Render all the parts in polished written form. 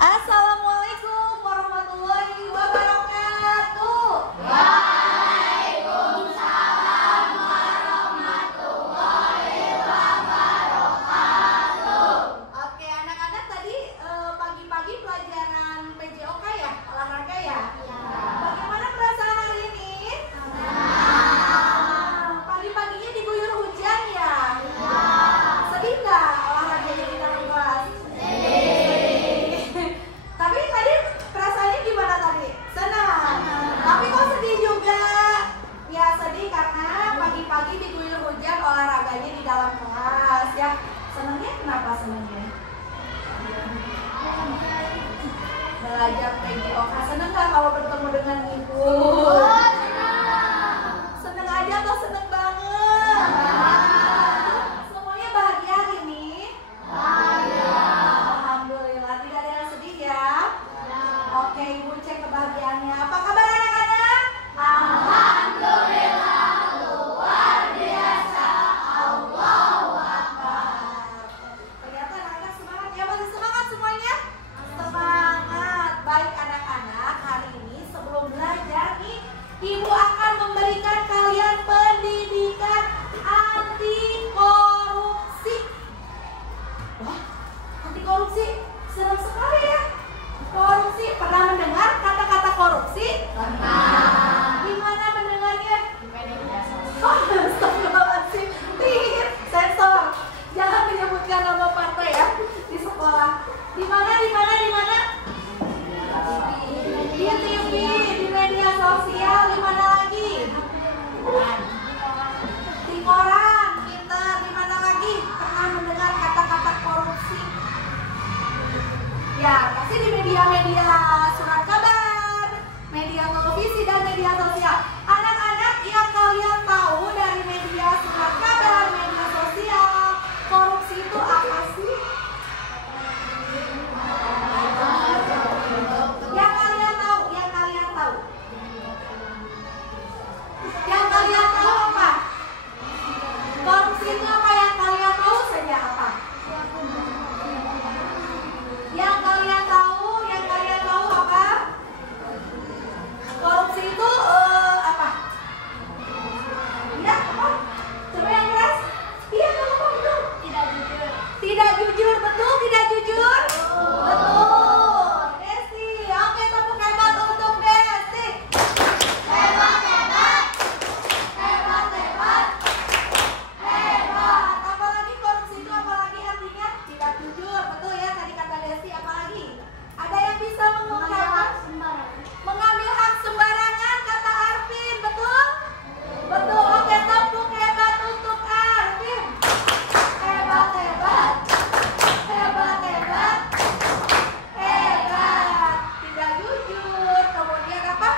Assalamualaikum warahmatullahi wabarakatuh. Waalaikumsalam warahmatullahi wabarakatuh. Oke, anak-anak tadi pagi-pagi pelajaran PJOK ya, olahraga ya? Bagaimana perasaan hari ini? Pagi-paginya diguyur hujan ya? Sedih nggak olahraganya di dalam kelas? Tapi tadi perasaannya gimana tadi? Senang. Tapi kok sedih juga? Ya sedih karena pagi-pagi diguyur hujan olahraganya di dalam kelas ya. Senangnya kenapa senangnya? Belajar PJOK. Senang nggak kalau bertemu dengan ibu? Senang aja atau senang banget? Semuanya bahagia hari ini? Alhamdulillah, tidak ada yang sedih ya. Oke, ibu cek kebahagiaannya. Apa kabar anak-anak? Alhamdulillah luar biasa. Allahu Akbar. Ternyata anak-anak semangat ya. Masih semangat semuanya? Semangat. Baik anak-anak, hari ini sebelum belajar nih, ibu akan memberikan kalian pendidikan anti korupsi. Wah, anti korupsi serem sekali ya. Korupsi, pernah mendengar kata-kata korupsi? Pernah. Di mana mendengarnya? Di media sosial. Oh, astagfirullahaladzim. Tit, sensor. Jangan menyebutkan nama partai ya di sekolah. Di mana? Di TV, di media sosial, di mana lagi? Di koran, pinter. Di mana lagi? Pernah mendengar kata-kata korupsi? Ya, pasti di media-media surat kabar, media televisi, dan media sosial. Anak-anak yang kalian tahu dari media surat kabar, media sosial, korupsi itu apa sih? Yang kalian tahu, yang kalian tahu. Yang kalian tahu apa? Korupsi itu apa yang kalian tahu saja apa? Yang kalian tahu apa? Korupsi itu apa? Ya, apa? Coba yang keras. Iya, apa betul? Tidak jujur. Tidak jujur, betul tidak jujur? Betul. Desi, oke tepuk hebat untuk Desi. Hebat, hebat. Hebat, hebat. Hebat. Apalagi korupsi itu apalagi artinya tidak jujur, betul ya tadi kata Desi. Apalagi? Ada yang bisa mengungkapkan? Mengambil hak sembarangan kata Arvin, betul? Betul. Oke, tepuk hebat untuk Arvin. Hebat, hebat. Hebat, hebat. Hebat. Tidak jujur. Kemudian apa?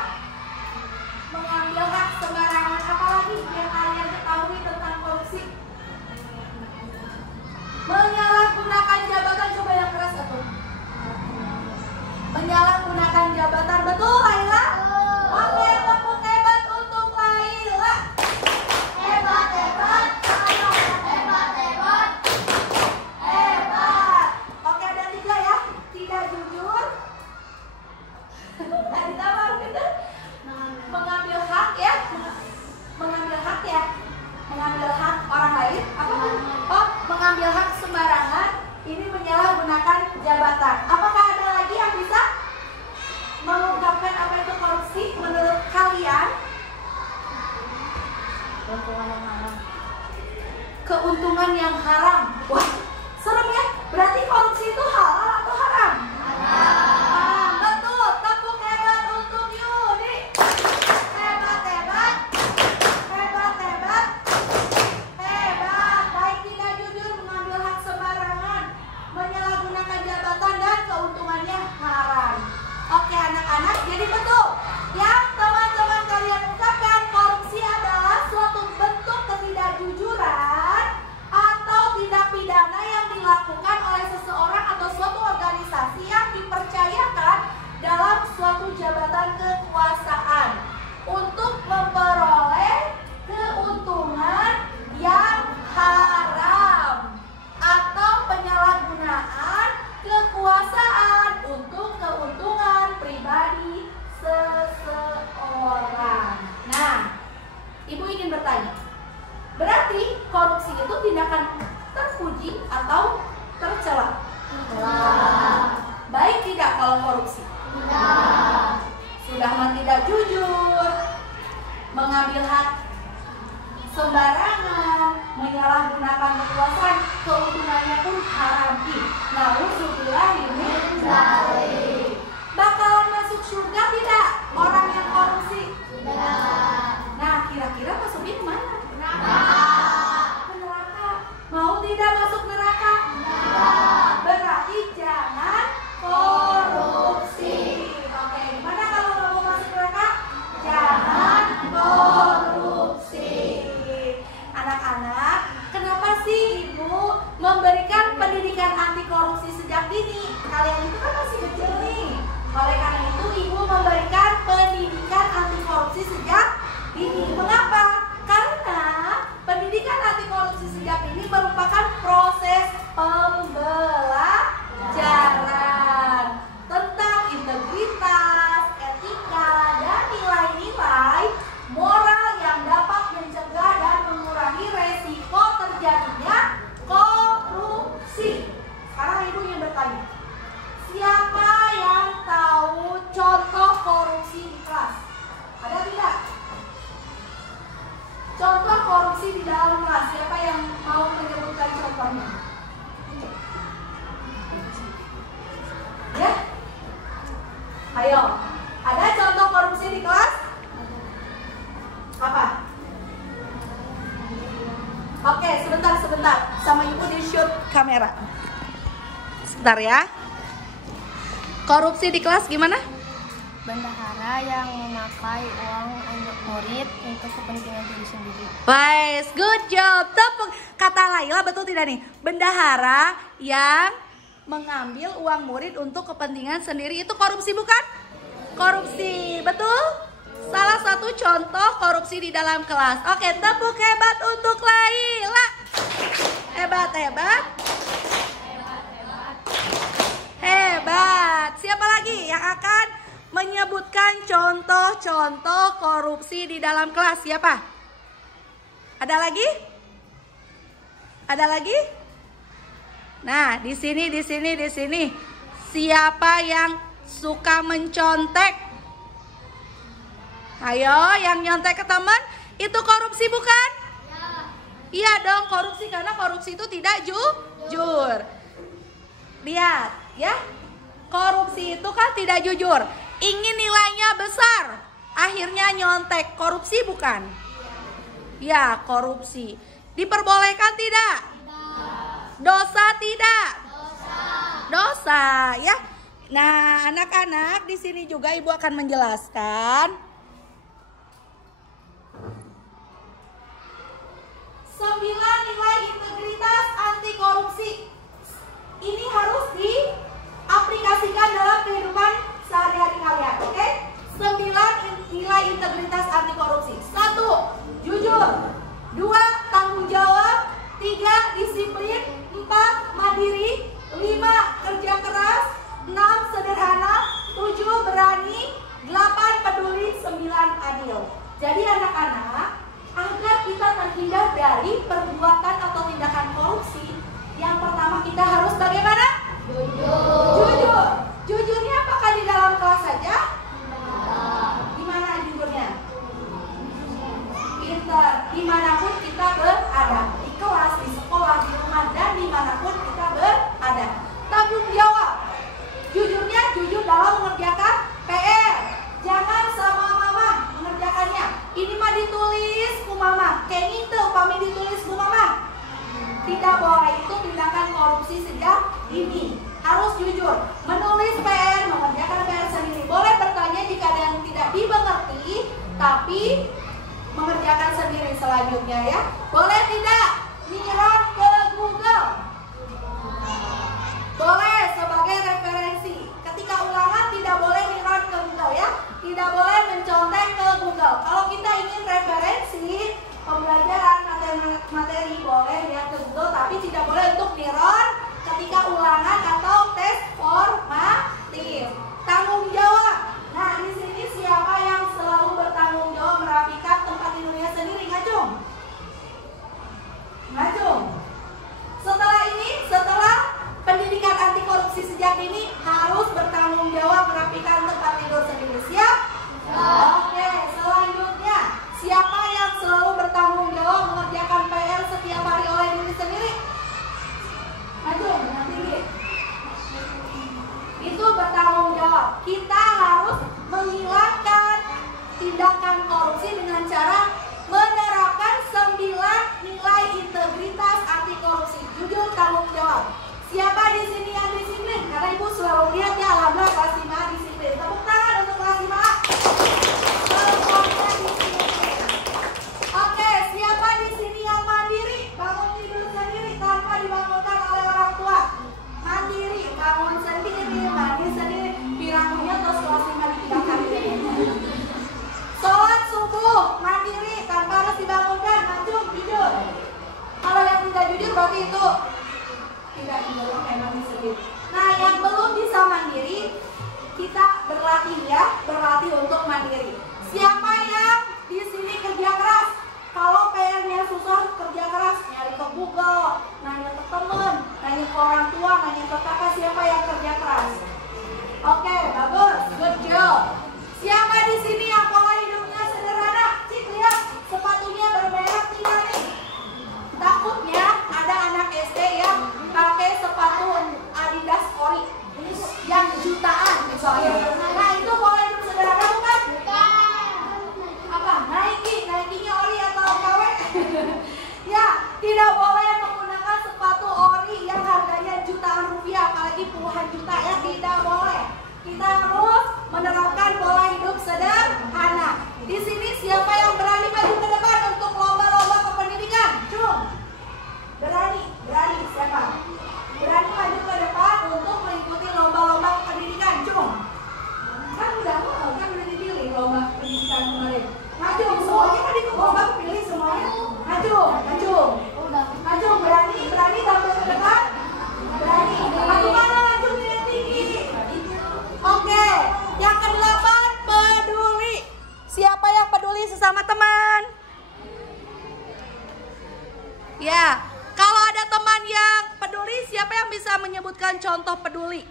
Mengambil hak sembarangan. Apalagi yang kalian ketahui tentang korupsi? Menyalahgunakan jabatan. Coba yang keras atau? Menyalahgunakan jabatan, betul Laila? Oke, tepuk hebat untuk Laila. Hebat, hebat. Hebat, hebat. Hebat. Oke, ada 3 ya. Tidak jujur. Tadi tambah bener. Mengambil hak ya. Mengambil hak ya. Mengambil hak orang lain. Apa? Oh, mengambil hak sembarangan. Ini menyalahgunakan jabatan. Apakah ada lagi yang bisa mengungkapkan apa itu korupsi menurut kalian? Keuntungan yang haram. Wah, serem ya. Berarti korupsi itu halal atau haram? Haram. Betul. Tepuk hebat untuk Yudi. Hebat, hebat. Hebat, hebat. Hebat. Baik, tidak jujur, mengambil hak sembarangan, menyalahgunakan jabatan, dan tindakan terpuji atau tercela? Baik tidak kalau korupsi? Sudah mah tidak jujur, mengambil hak sembarangan, menyalahgunakan kekuasaan, keuntungannya pun haram. Nauzubillah ini bakalan masuk surga tidak orang yang korupsi? Nah, kira-kira masuknya kemana? Ke neraka. Mau tidak masuk neraka? Berarti jangan korupsi. Oke, gimana kalau nggak mau masuk neraka? Jangan korupsi. Anak-anak, kenapa sih Ibu memberikan pendidikan anti korupsi sejak dini? Kalian itu kan masih kecil nih. Oleh karena itu Ibu memberikan pendidikan anti korupsi sejak dini. Mengapa? Karena pendidikan anti korupsi sejak dini merupakan proses pembelajaran tentang integritas, etika, dan nilai-nilai moral yang dapat mencegah dan mengurangi resiko terjadinya korupsi. Sekarang Ibu ingin bertanya, siapa yang tahu contoh korupsi di kelas? Ada tidak? Contoh korupsi di dalam kelas, siapa yang mau menyebutkan contohnya? Ya? Ayo, ada contoh korupsi di kelas? Apa? Oke, sebentar. Sama Ibu di shoot kamera. Sebentar ya. Korupsi di kelas gimana? Bendahara yang memakai uang murid untuk kepentingan diri sendiri. Wise, good job. Tepuk. Kata Laila betul tidak nih? Bendahara yang mengambil uang murid untuk kepentingan sendiri itu korupsi bukan? Korupsi, betul? Salah satu contoh korupsi di dalam kelas. Oke, tepuk hebat untuk Laila. Hebat. Hebat. Siapa lagi yang akan menyebutkan contoh-contoh korupsi di dalam kelas? Siapa? Ada lagi? Ada lagi? Nah, di sini. Siapa yang suka mencontek? Ayo, yang nyontek ke teman, itu korupsi bukan? Iya dong, korupsi, karena korupsi itu tidak jujur. Lihat, ya. Korupsi itu kan tidak jujur. Ingin nilainya besar, akhirnya nyontek. Korupsi bukan? Ya, korupsi. Diperbolehkan tidak? Dosa tidak? Dosa, ya. Nah, anak-anak, di sini juga Ibu akan menjelaskan 9 nilai integritas anti korupsi. Ini harus diaplikasikan dalam kehidupan sehari-hari kalian, oke? 9 nilai integritas anti korupsi. 1. Jujur. 2. Tanggung jawab. 3. Disiplin. 4. Mandiri. 5. Kerja keras. 6. Sederhana. 7. Berani. 8. Peduli. 9. Adil. Jadi anak-anak, agar kita terhindar dari perbuatan atau tindakan korupsi, yang pertama kita harus bagaimana? Jujur. Jujurnya apakah di dalam kelas saja? Gimana jujurnya? Pintar. Dimanapun kita berada, di kelas, di sekolah, di rumah, dan dimanapun kita berada. Tanggung jawab. Jujurnya jujur dalam mengerjakan PR. Jangan sama mama mengerjakannya. Ini mah ditulis ku mama, kayak gitu kami ditulis ku mama. Tidak boleh, itu tindakan korupsi sejak dini. Harus jujur, menulis PR, mengerjakan PR sendiri. Boleh bertanya jika ada yang tidak dimengerti, tapi mengerjakan sendiri selanjutnya ya. Boleh tidak niron ke Google? Boleh, sebagai referensi. Ketika ulangan tidak boleh niron ke Google ya. Tidak boleh mencontek ke Google. Kalau kita ingin referensi pembelajaran materi boleh lihat ke Google, tapi tidak boleh untuk niron ketika ulangan atau tes formatif. Tanggung jawab. Nah, di sini siapa yang selalu bertanggung jawab merapikan tempat tidurnya sendiri, Ngacung? sini harus bertanggung jawab merapikan tempat tidur sendiri. Siap? Oke, selanjutnya siapa yang selalu bertanggung jawab mengerjakan PR setiap hari oleh diri sendiri? Maju, dengan tinggi. Itu bertanggung jawab. Kita harus menghilangkan tindakan korupsi dengan cara menerapkan 9 nilai integritas anti korupsi. Jujur, tanggung jawab. Siapa di sini yang disiplin? Karena ibu selalu lihat ya, alhamdulillah kelas 5A disiplin. Tepuk tangan untuk kelas 5A. Semuanya disiplin. Oke, siapa di sini yang mandiri? Bangun tidur sendiri tanpa dibangunkan oleh orang tua. Mandiri, bangun sendiri, mandi sendiri. Piramidnya terus kelas 5 dipindahkan. Sholat subuh, mandiri, tanpa harus dibangunkan. Maju, jujur. Kalau yang tidak jujur berarti itu tidak jujur, memang disebut. Nah, yang belum bisa mandiri, kita berlatih ya, berlatih untuk mandiri. Siapa yang di sini kerja keras? Kalau PR-nya susah, kerja keras, nyari ke Google, nanya ke teman, nanya ke orang tua, nanya ke kakak, siapa yang kerja keras? Oke, bagus, good job. Siapa di sini yang pola hidupnya sederhana? Cik, lihat sepatunya bermerek tidak nih? Takutnya ada anak SD yang pakai sepatu Adidas Ori yang jutaan misalnya. Nah, itu pola hidup sederhana bukan? Apa? Nike-nya Ori atau KW? Ya, tidak boleh menggunakan sepatu Ori yang harganya jutaan rupiah, apalagi puluhan juta ya, tidak boleh. Kita harus menerapkan pola hidup sederhana. Di sini siapa yang berani maju ke depan untuk lomba-lomba kependidikan? Cung. Berani siapa? Berani maju ke depan untuk mengikuti lomba-lomba pendidikan. Cung. Kan udah dipilih lomba pendidikan kemarin. Maju, semuanya kan ikut lomba pilih semuanya. Maju. Berani tampil ke depan. Berani. Aku mana maju yang tinggi. Oke, yang ke-8 peduli. Siapa yang peduli sesama teman? Ya, kalau ada teman yang peduli, siapa yang bisa menyebutkan contoh peduli?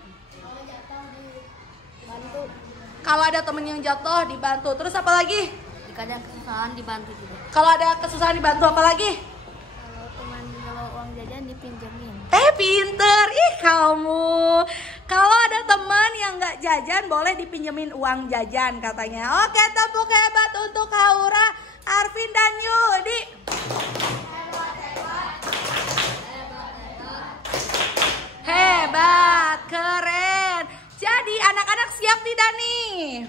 Kalau ada teman yang jatuh, dibantu. Terus apa lagi? Jika ada kesalahan dibantu juga. Kalau ada kesusahan dibantu, apa lagi? Kalau teman bawa uang jajan dipinjemin. Pinter, kamu. Kalau ada teman yang nggak jajan, boleh dipinjemin uang jajan katanya. Oke, tepuk hebat untuk Haura, Arvin dan Yudi. Hebat, keren. Jadi anak-anak siap tidak nih?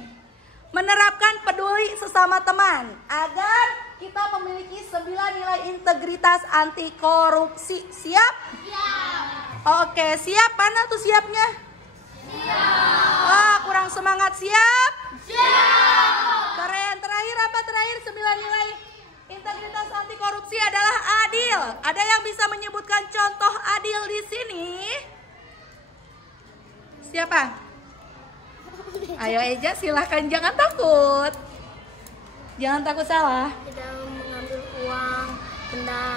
Menerapkan peduli sesama teman agar kita memiliki 9 nilai integritas anti korupsi. Siap? Siap. Oke, siap. Mana tuh siapnya? Siap. Wah, kurang semangat. Siap? Siap. Keren. Terakhir apa terakhir? 9 nilai integritas anti korupsi adalah adil. Ada yang bisa menyebutkan contoh adil di sini? Siapa? Ayo Eja, silahkan, jangan takut. Jangan takut salah. Tidak mengambil uang, benda